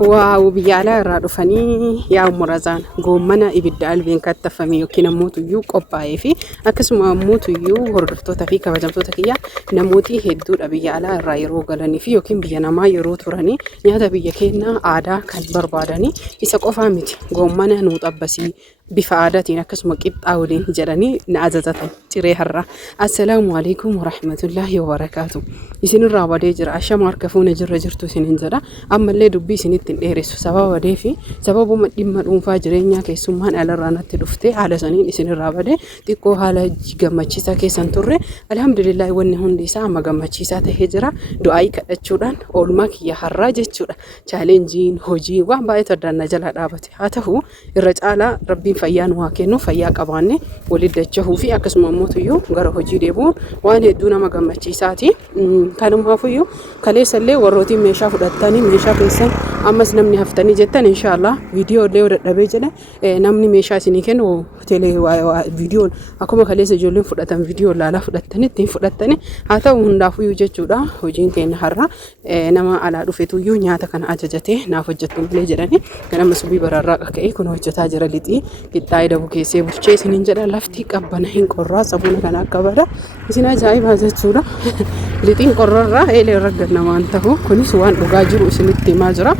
Waaw biyya alaa irraa dhufanii yaa murazaan goommana ibidda albeen kattafame yookiin ammoo tuyyuu qophaa'ee fi akkasuma ammoo tuyyuu hordoftoota fi kabajamtoota kiyya namooti hedduudha biyya alaa irraa yeroo galanii fi yookiin biyya namaa yeroo turanii nyaata biyya keenyaa aadaa kan barbaadanii isa qofaa miti goommana nuu xabbasii bifa aadaatiin akkasuma qixxaa waliin jedhanii na ajajatan ciree har'a. Assalaamu alaikum warahmatullaahi wabarakaatu. Isinirraa badee jira ashama harka fuune jirra jirtu isinin jedha ammallee dubbii isinitti hin dheeressu sababa badee fi sababuma dhimma dhuunfaa jireenyaa keessummaan alarraa natti dhufte haala saniin isinirraa badee xiqqoo haala gammachiisaa keessan turre alhamdulillah wanni hundi isaa amma gammachiisaa tahee jira du'aa'ii kadhachuudhaan oolmaa kiyya har'aa jechuudha chaalenjiin hojii waan baay'eetu addaan na jala dhaabate haa ta'u irra caalaa rabbiin fayyaa nu haa kennu fayyaa qabaanne walitti dachahuu fi akkasuma ammoo tuyyuu gara hojii deebi'uun waan hedduu nama gammachiisaati. Kanumaafuyyuu kaleessallee warrootiin meeshaa fudhattanii meeshaa keessan ammas namni haftanii jettan inshallah viidiyoo illee dadhabee jedhe namni meeshaa isinii kennu teelee viidiyoon akkuma kaleessa ijoolleen fudhatan viidiyoo laalaa fudhattanii ittiin fudhattanii haa ta'u hundaafuyyuu jechuudha hojiin keenya har'a nama alaa dhufetuyyuu nyaata kana ajajate naaf hojjettu malee jedhanii ganama subii bararraa ka'ee kun hojjetaa jira lixii qixxaa dabu keessee bulchee isiniin jedha lafti qabbana hin qorraa sabuna kana akka bada isin ajaa'ibaa jechuudha. Lixiin qorrarraa eelee raggannamaan ta'u kunis waan dhugaa jiru isinitti himaa jira.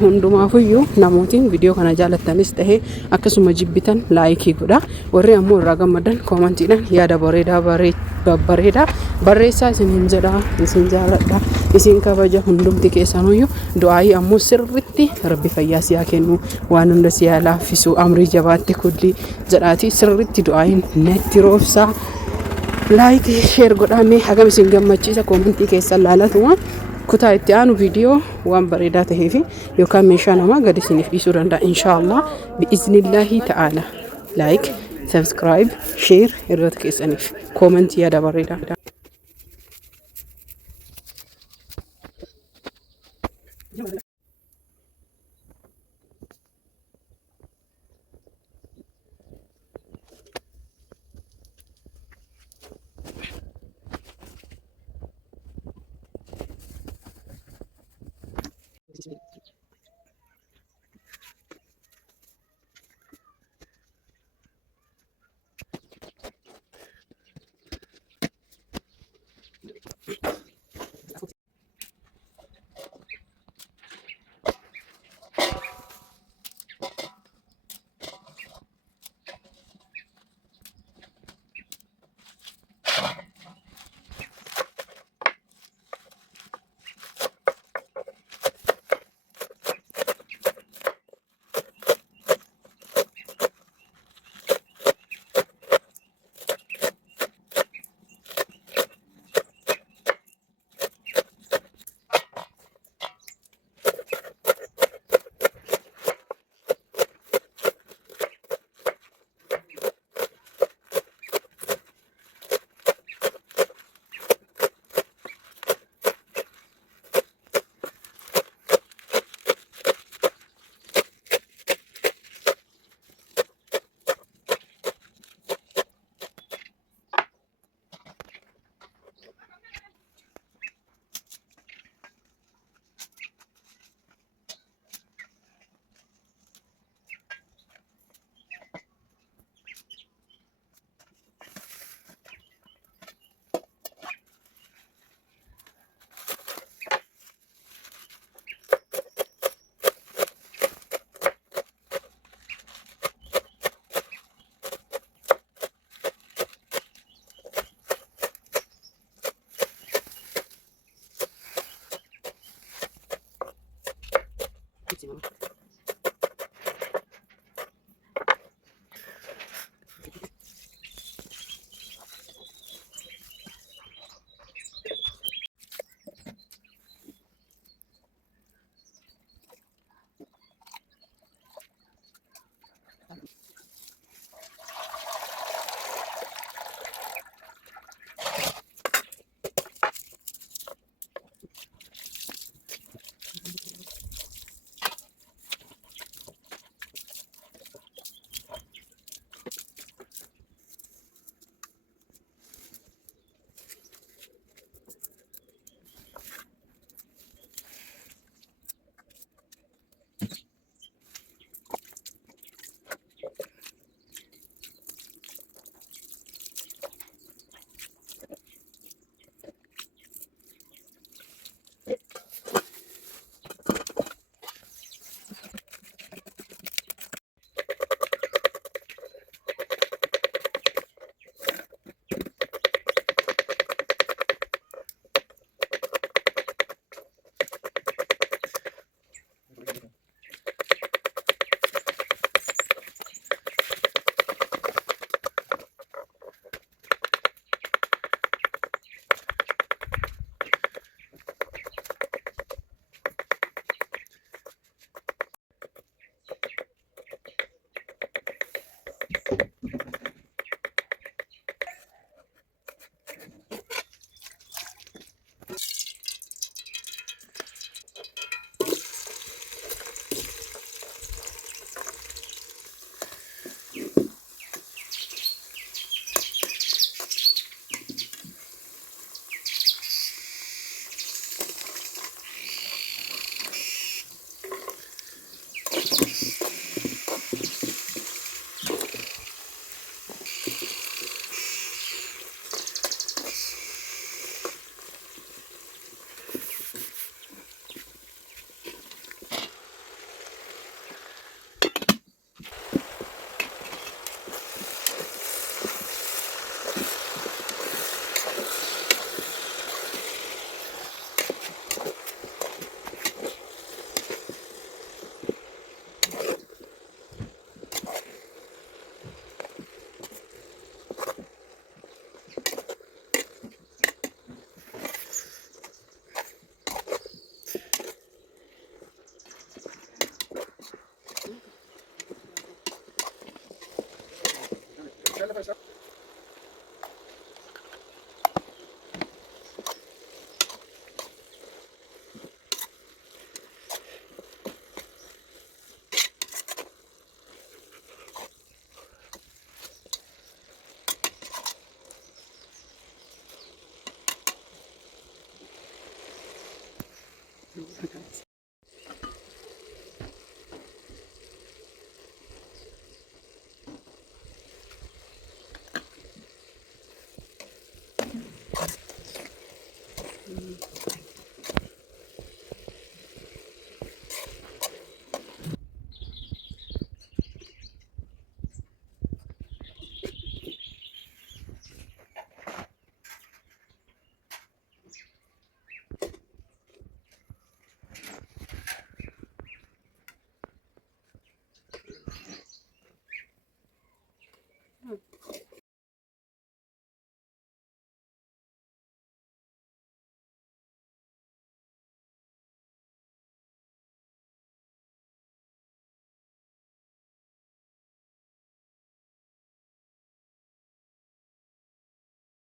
Hundumaafuyyuu namootiin viidiyoo kana jaalattanis ta'ee akkasuma jibbitan laayikii godha warri ammoo irraa gammadan koomantiidhaan yaada bareedaa barreessaa isiniin jedha isin jaaladha isin kabaja hundumti keessanuyyuu du'aayii ammoo sirritti rabbi fayyaa siyaa kennu waan hunda siyaa laaffisu amrii jabaatti kulli jedhaati sirritti du'aayiin natti roobsaa. Like share godhamee hagam isin gammachiisa koomentii keessan laalatuma kutaa itti aanu viidiyoo waan bareedaa tahee fi yookaan meeshaa namaa gad isiniif dhiisuu danda'a inshallah bi'iznillaahi ta'ala. Like subscribe share irratti keessaniif koomentii yaada bareedaa.